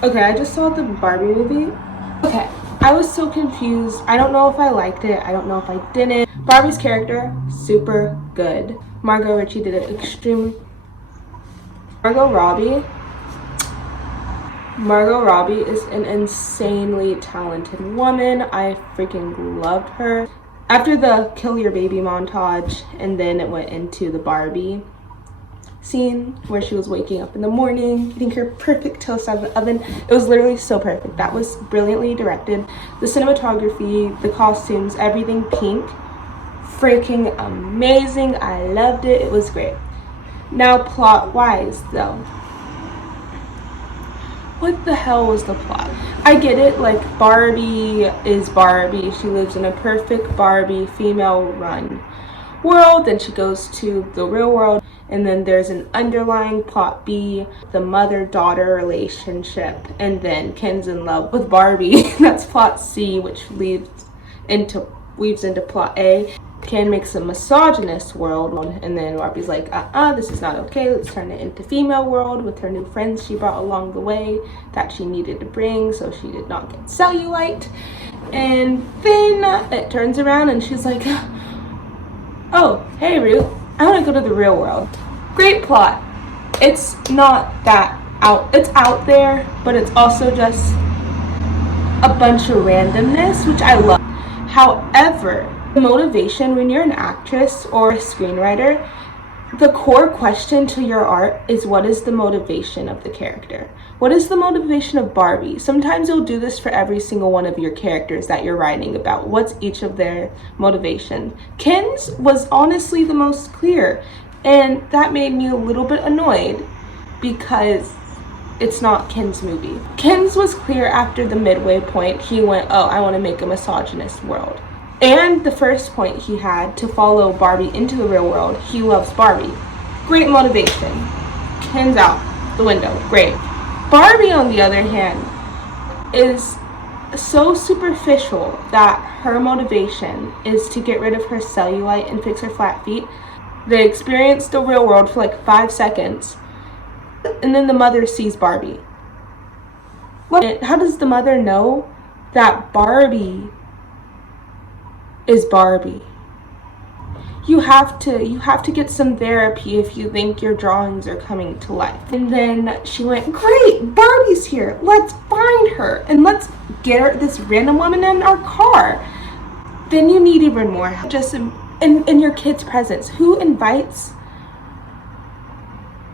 Okay, I just saw the Barbie movie. Okay, I was so confused. I don't know if I liked it. I don't know if I didn't. Barbie's character, super good. Margot Ritchie did it extremely. Margot Robbie. Margot Robbie is an insanely talented woman. I freaking loved her. After the kill your baby montage, and then it went into the Barbie scene where she was waking up in the morning, getting her perfect toast out of the oven. It was literally so perfect. That was brilliantly directed. The cinematography, the costumes, everything pink. Freaking amazing. I loved it. It was great. Now, plot-wise, though. What the hell was the plot? I get it, like, Barbie is Barbie. She lives in a perfect Barbie female-run world. Then she goes to the real world. And then there's an underlying plot B, the mother-daughter relationship. And then Ken's in love with Barbie. That's plot C, which weaves into plot A. Ken makes a misogynist world, and then Barbie's like, this is not okay. Let's turn it into female world with her new friends she brought along the way that she needed to bring so she did not get cellulite. And then it turns around and she's like, oh, hey, Ruth, I want to go to the real world. Great plot. It's not that out. It's out there, but it's also just a bunch of randomness, which I love. However, the motivation when you're an actress or a screenwriter, the core question to your art is, what is the motivation of the character? What is the motivation of Barbie? Sometimes you'll do this for every single one of your characters that you're writing about. What's each of their motivation? Ken's was honestly the most clear, and that made me a little bit annoyed because it's not Ken's movie. Ken's was clear after the midway point. He went, oh, I want to make a misogynist world. And the first point he had to follow Barbie into the real world, he loves Barbie. Great motivation. Ken's out the window. Great. Barbie, on the other hand, is so superficial that her motivation is to get rid of her cellulite and fix her flat feet. They experience the real world for like 5 seconds, and then the mother sees Barbie. How does the mother know that Barbie is Barbie? You have to get some therapy if you think your drawings are coming to life. And then she went, great, Barbie's here. Let's find her and let's get her, this random woman, in our car. Then you need even more help. Just in your kid's presence. Who invites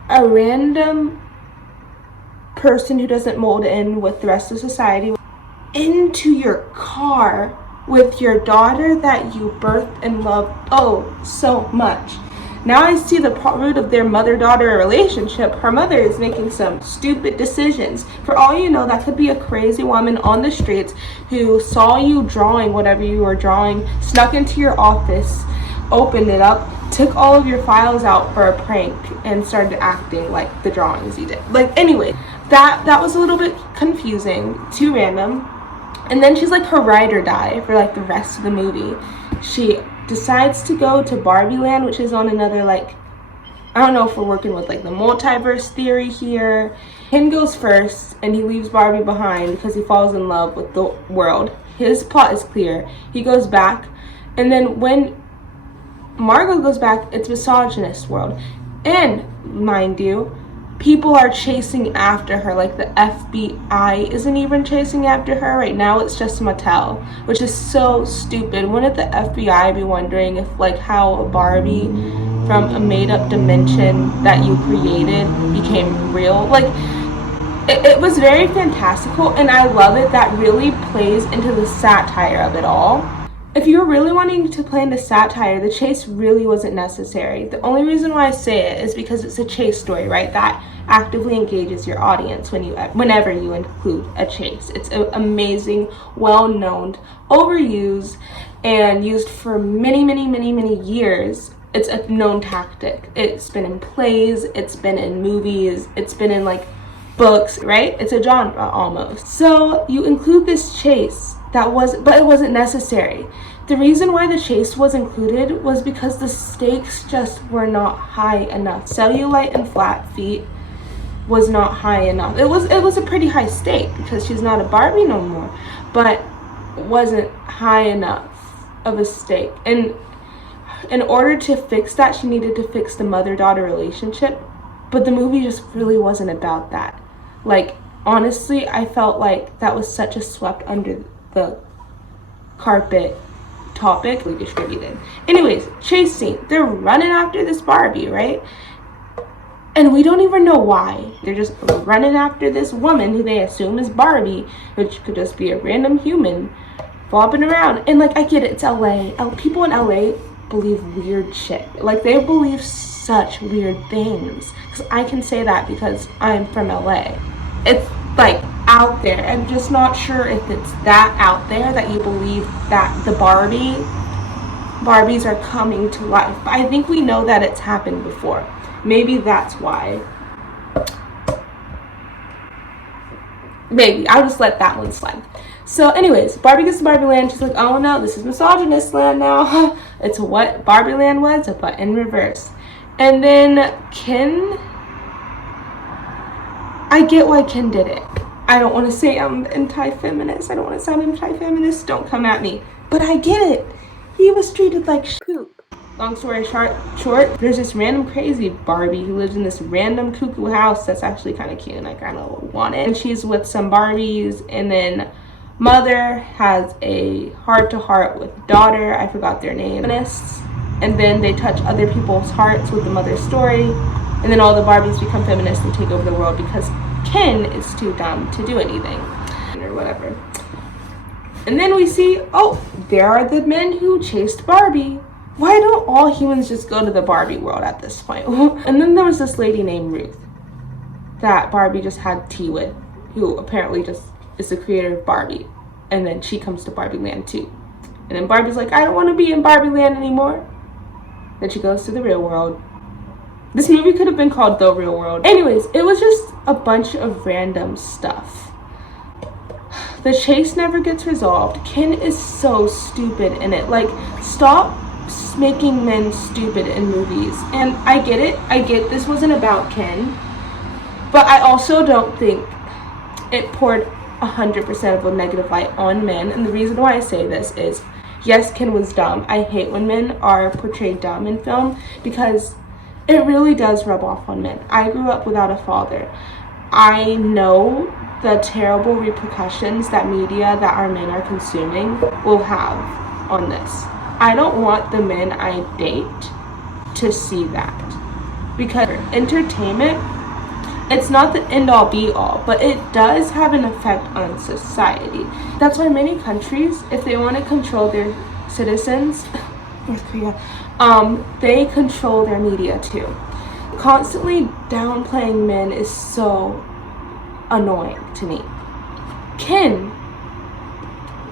a random person who doesn't mold in with the rest of society into your car with your daughter that you birthed and loved so much? Now I see the root of their mother-daughter relationship. Her mother is making some stupid decisions. For all you know, that could be a crazy woman on the streets who saw you drawing whatever you were drawing, snuck into your office, opened it up, took all of your files out for a prank, and started acting like the drawings you did. Like, anyway, that was a little bit confusing, too random. And then she's like her ride or die for like the rest of the movie. She decides to go to Barbie Land, which is on another, like, I don't know if we're working with like the multiverse theory here. Ken goes first and he leaves Barbie behind because he falls in love with the world. His plot is clear. He goes back, and then when Margot goes back, it's misogynist world. And mind you, people are chasing after her. Like, the FBI isn't even chasing after her right now. It's just Mattel, which is so stupid. Wouldn't the FBI be wondering if, like, how a Barbie from a made-up dimension that you created became real? Like, it was very fantastical, and I love it. That really plays into the satire of it all. If you're really wanting to play into satire, the chase really wasn't necessary. The only reason why I say it is because it's a chase story, right? That actively engages your audience whenever you include a chase. It's amazing, well-known, overused, and used for many, many, many, many years. It's a known tactic. It's been in plays, it's been in movies, it's been in like books, right? It's a genre almost. So you include this chase. But it wasn't necessary. The reason why the chase was included was because the stakes just were not high enough. Cellulite and flat feet was not high enough. It was a pretty high stake because she's not a Barbie no more, but it wasn't high enough of a stake. And in order to fix that, she needed to fix the mother-daughter relationship, but the movie just really wasn't about that. Like, honestly, I felt like that was such a swept under the carpet topic we distributed. Anyways, chase scene. They're running after this Barbie, right? And we don't even know why. They're just running after this woman who they assume is Barbie, which could just be a random human flopping around. And like, I get it, it's LA. People in LA believe weird shit. Like, they believe such weird things. Because I can say that because I'm from LA. It's like out there. I'm just not sure if it's that out there that you believe that the Barbies are coming to life. But I think we know that it's happened before. Maybe that's why. Maybe. I'll just let that one slide. So anyways, Barbie gets to Barbie Land. She's like, oh no, this is misogynist land now. It's what Barbie Land was, but in reverse. And then Ken, I get why Ken did it. I don't want to say I'm anti-feminist. I don't want to sound anti-feminist. Don't come at me. But I get it. He was treated like poop. Long story short, there's this random crazy Barbie who lives in this random cuckoo house that's actually kind of cute and I kind of want it. And she's with some Barbies, and then mother has a heart-to-heart with daughter. I forgot their name. And then they touch other people's hearts with the mother's story. And then all the Barbies become feminists and take over the world because Ken is too dumb to do anything. Or whatever. And then we see, oh, there are the men who chased Barbie. Why don't all humans just go to the Barbie world at this point? And then there was this lady named Ruth that Barbie just had tea with, who apparently just is the creator of Barbie. And then she comes to Barbie Land too. And then Barbie's like, I don't want to be in Barbie Land anymore. Then she goes to the real world. This movie could have been called The Real World. Anyways, it was just a bunch of random stuff. The chase never gets resolved. Ken is so stupid in it. Like, stop making men stupid in movies. And I get it. I get this wasn't about Ken. But I also don't think it poured 100% of a negative light on men. And the reason why I say this is, yes, Ken was dumb. I hate when men are portrayed dumb in film because it really does rub off on men. I grew up without a father. I know the terrible repercussions that media that our men are consuming will have on this. I don't want the men I date to see that. Because entertainment, it's not the end-all be-all, but it does have an effect on society. That's why many countries, if they want to control their citizens, North Korea, they control their media too. Constantly downplaying men is so annoying to me. Ken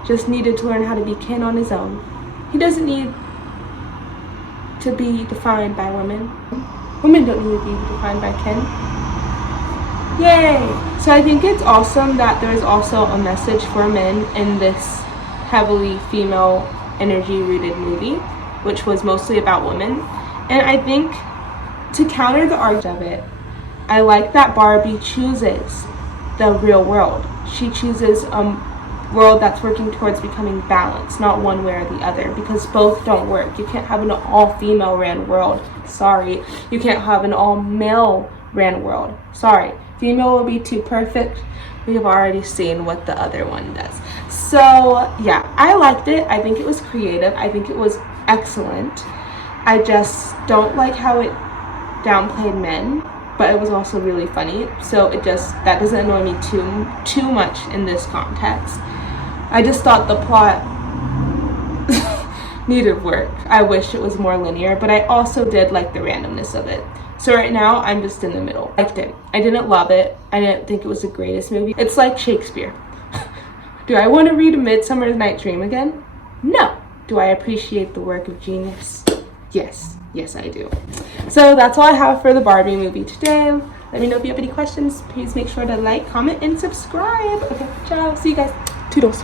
just needed to learn how to be Ken on his own. He doesn't need to be defined by women. Women don't need to be defined by Ken. Yay! So I think it's awesome that there's also a message for men in this heavily female energy rooted movie, which was mostly about women. And I think to counter the argument of it, I like that Barbie chooses the real world. She chooses a world that's working towards becoming balanced, not one way or the other, because both don't work. You can't have an all-female ran world. Sorry. You can't have an all-male ran world. Sorry. Female will be too perfect. We have already seen what the other one does. So yeah, I liked it. I think it was creative. I think it was excellent. I just don't like how it downplayed men, but it was also really funny. So that doesn't annoy me too much in this context. I just thought the plot needed work. I wish it was more linear, but I also did like the randomness of it. So right now, I'm just in the middle. I liked it. I didn't love it. I didn't think it was the greatest movie. It's like Shakespeare. Do I want to read A Midsummer Night's Dream again? No. Do I appreciate the work of genius? Yes. Yes, I do. So that's all I have for the Barbie movie today. Let me know if you have any questions. Please make sure to like, comment, and subscribe. Okay, ciao. See you guys. Toodles.